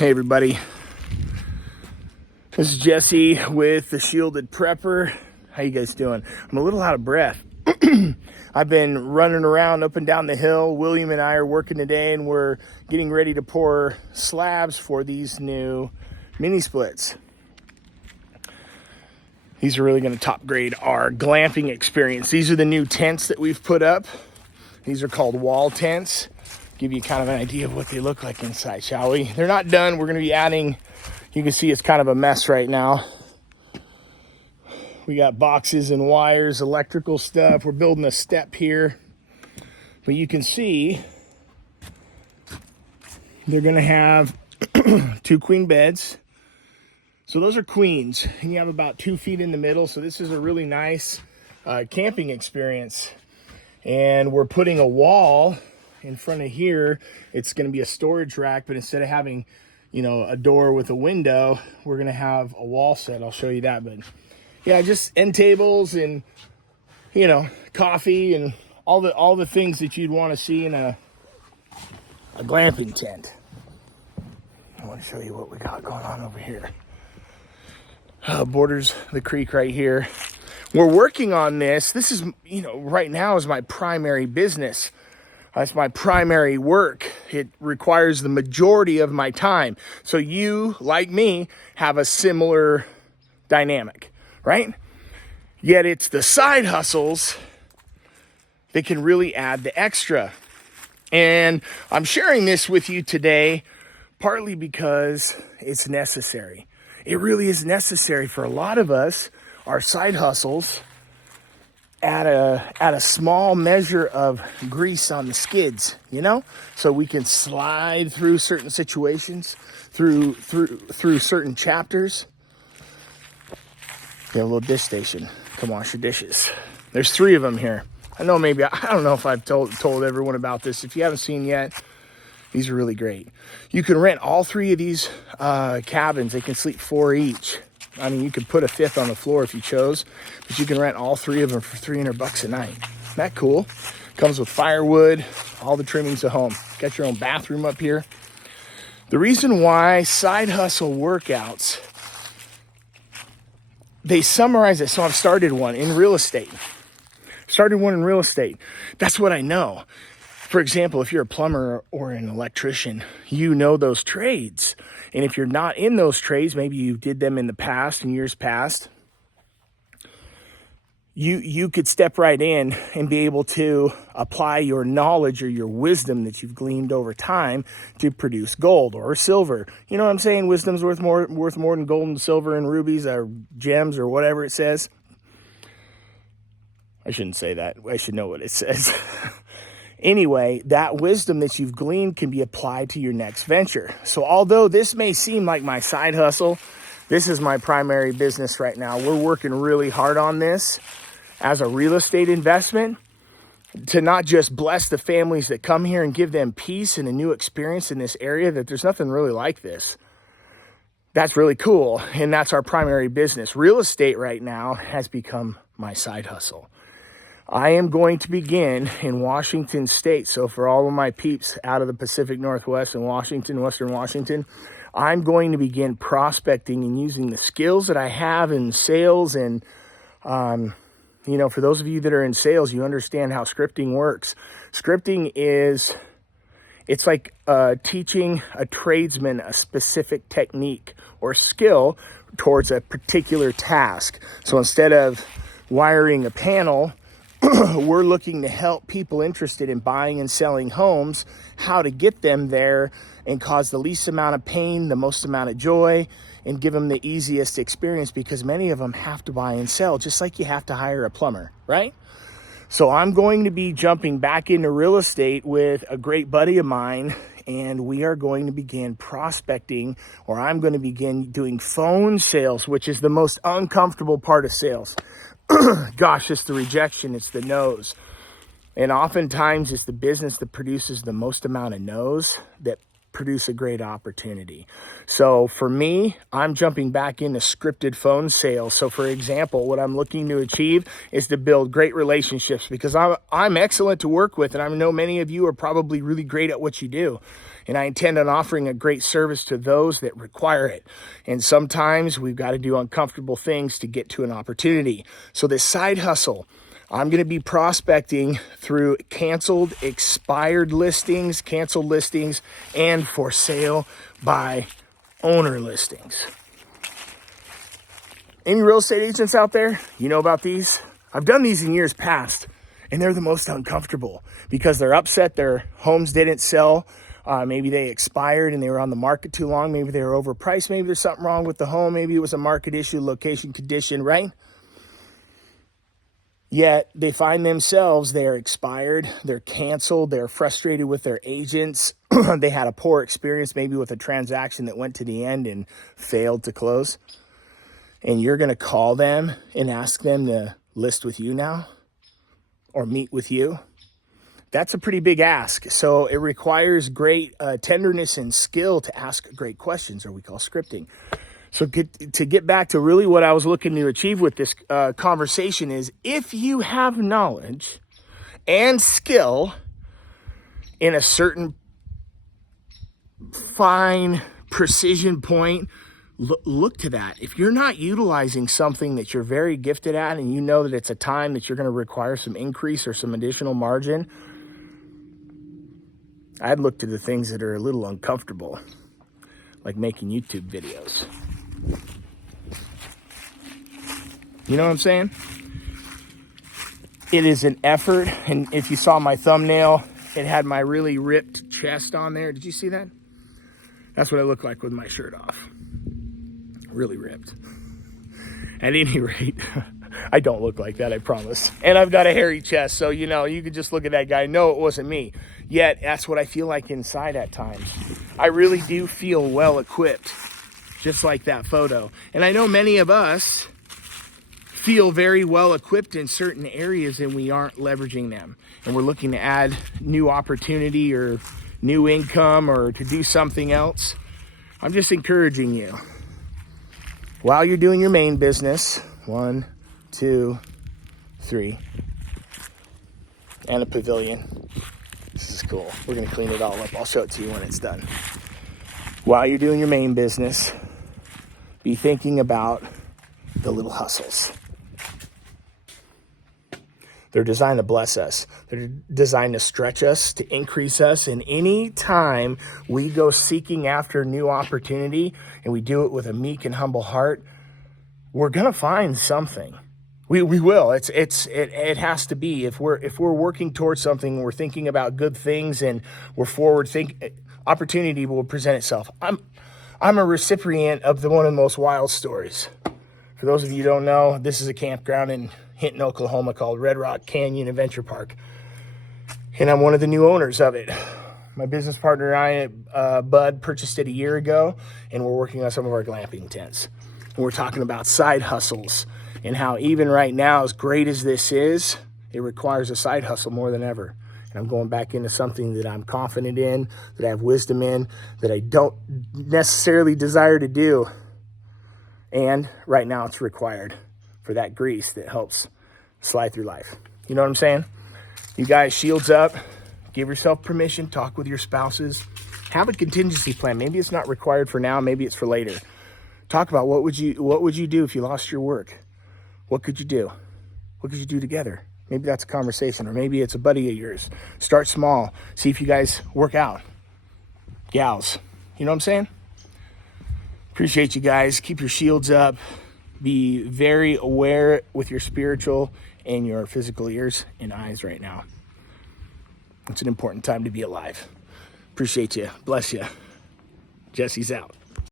Hey everybody, this is Jesse with the Shielded Prepper. How you guys doing? I'm a little out of breath. I've been running around up and down the hill. William and I are working today and we're getting ready to pour slabs for these new mini splits. These are really going to top grade our glamping experience. These are the new tents that we've put up. These are called wall tents. Give you kind of an idea of what they look like inside, shall we? They're not done. We're going to be adding, you can see it's kind of a mess right now. We got boxes and wires, electrical stuff. We're building a step here. But you can see they're going to have 2 queen beds. So those are queens. And you have about 2 feet in the middle. So this is a really nice camping experience. And we're putting a wall in front of here. It's going to be a storage rack, but instead of having, a door with a window, we're going to have a wall set. I'll show you that. But yeah, just end tables and, coffee and all the things that you'd want to see in a glamping tent. I want to show you what we got going on over here. Borders the creek right here. We're working on this. This is, right now is my primary business. That's my primary work. It requires the majority of my time. So you, like me, have a similar dynamic, right? Yet it's the side hustles that can really add the extra. And I'm sharing this with you today partly because it's necessary. It really is necessary for a lot of us. Our side hustles add a small measure of grease on the skids, so we can slide through certain situations, through certain chapters. You have a little dish station. Come wash your dishes. There's 3 of them here. I don't know if I've told everyone about this. If you haven't seen yet, these are really great. You can rent all 3 of these cabins. They can sleep 4 each. I mean, you could put a 5th on the floor if you chose, but you can rent all 3 of them for $300 a night. Isn't that cool? Comes with firewood, all the trimmings at home. Got your own bathroom up here. The reason why side hustle workouts, they summarize it. So I've started one in real estate. That's what I know. For example, if you're a plumber or an electrician, you know those trades. And if you're not in those trades, maybe you did them in the past, in years past, you could step right in and be able to apply your knowledge or your wisdom that you've gleaned over time to produce gold or silver. You know what I'm saying? Wisdom's worth more than gold and silver and rubies or gems or whatever it says. I shouldn't say that. I should know what it says. Anyway, that wisdom that you've gleaned can be applied to your next venture. So although this may seem like my side hustle, this is my primary business right now. We're working really hard on this as a real estate investment to not just bless the families that come here and give them peace and a new experience in this area, that there's nothing really like this. That's really cool. And that's our primary business. Real estate right now has become my side hustle. I am going to begin in Washington State. So for all of my peeps out of the Pacific Northwest and Washington, Western Washington, I'm going to begin prospecting and using the skills that I have in sales. And, for those of you that are in sales, you understand how scripting works. Scripting it's like teaching a tradesman a specific technique or skill towards a particular task. So instead of wiring a panel, we're looking to help people interested in buying and selling homes, how to get them there and cause the least amount of pain, the most amount of joy, and give them the easiest experience, because many of them have to buy and sell, just like you have to hire a plumber, right? So I'm going to be jumping back into real estate with a great buddy of mine, and we are going to begin prospecting, or I'm going to begin doing phone sales, which is the most uncomfortable part of sales. Gosh, it's the rejection, it's the no's. And oftentimes it's the business that produces the most amount of no's that produce a great opportunity. So for me, I'm jumping back into scripted phone sales. So for example, what I'm looking to achieve is to build great relationships, because I'm excellent to work with, and I know many of you are probably really great at what you do. And I intend on offering a great service to those that require it. And sometimes we've got to do uncomfortable things to get to an opportunity. So this side hustle, I'm going to be prospecting through canceled, expired listings, canceled listings, and for sale by owner listings. Any real estate agents out there, you know about these? I've done these in years past, and they're the most uncomfortable because they're upset their homes didn't sell. Maybe they expired and they were on the market too long. Maybe they were overpriced. Maybe there's something wrong with the home. Maybe it was a market issue, location, condition, right? Yet they find themselves, they're expired, they're canceled, they're frustrated with their agents. They had a poor experience, maybe with a transaction that went to the end and failed to close. And you're going to call them and ask them to list with you now or meet with you. That's a pretty big ask. So it requires great tenderness and skill to ask great questions, or we call scripting. So to get back to really what I was looking to achieve with this conversation is, if you have knowledge and skill in a certain fine precision point, look to that. If you're not utilizing something that you're very gifted at, and you know that it's a time that you're going to require some increase or some additional margin, I'd look to the things that are a little uncomfortable, like making YouTube videos. You know what I'm saying? It is an effort, and if you saw my thumbnail, it had my really ripped chest on there. Did you see that? That's what I look like with my shirt off. Really ripped. At any rate, I don't look like that, I promise. And I've got a hairy chest, so you could just look at that guy and know it wasn't me. Yet, that's what I feel like inside at times. I really do feel well equipped, just like that photo. And I know many of us feel very well equipped in certain areas, and we aren't leveraging them. And we're looking to add new opportunity or new income or to do something else. I'm just encouraging you, while you're doing your main business, 1, 2, 3, and a pavilion. This is cool. We're going to clean it all up. I'll show it to you when it's done. While you're doing your main business, be thinking about the little hustles. They're designed to bless us. They're designed to stretch us, to increase us. And any time we go seeking after new opportunity, and we do it with a meek and humble heart, we're going to find something. We will. It has to be. If we're working towards something, we're thinking about good things, and we're forward thinking, opportunity will present itself. I'm a recipient of one of the most wild stories. For those of you who don't know, this is a campground in Hinton, Oklahoma called Red Rock Canyon Adventure Park. And I'm one of the new owners of it. My business partner and I, Bud, purchased it a year ago, and we're working on some of our glamping tents. And we're talking about side hustles and how even right now, as great as this is, it requires a side hustle more than ever. And I'm going back into something that I'm confident in, that I have wisdom in, that I don't necessarily desire to do. And right now it's required for that grease that helps slide through life. You know what I'm saying? You guys, shields up, give yourself permission, talk with your spouses, have a contingency plan. Maybe it's not required for now, maybe it's for later. Talk about what would you do if you lost your work? What could you do? What could you do together? Maybe that's a conversation, or maybe it's a buddy of yours. Start small. See if you guys work out. Gals, you know what I'm saying? Appreciate you guys. Keep your shields up. Be very aware with your spiritual and your physical ears and eyes right now. It's an important time to be alive. Appreciate you. Bless you. Jesse's out.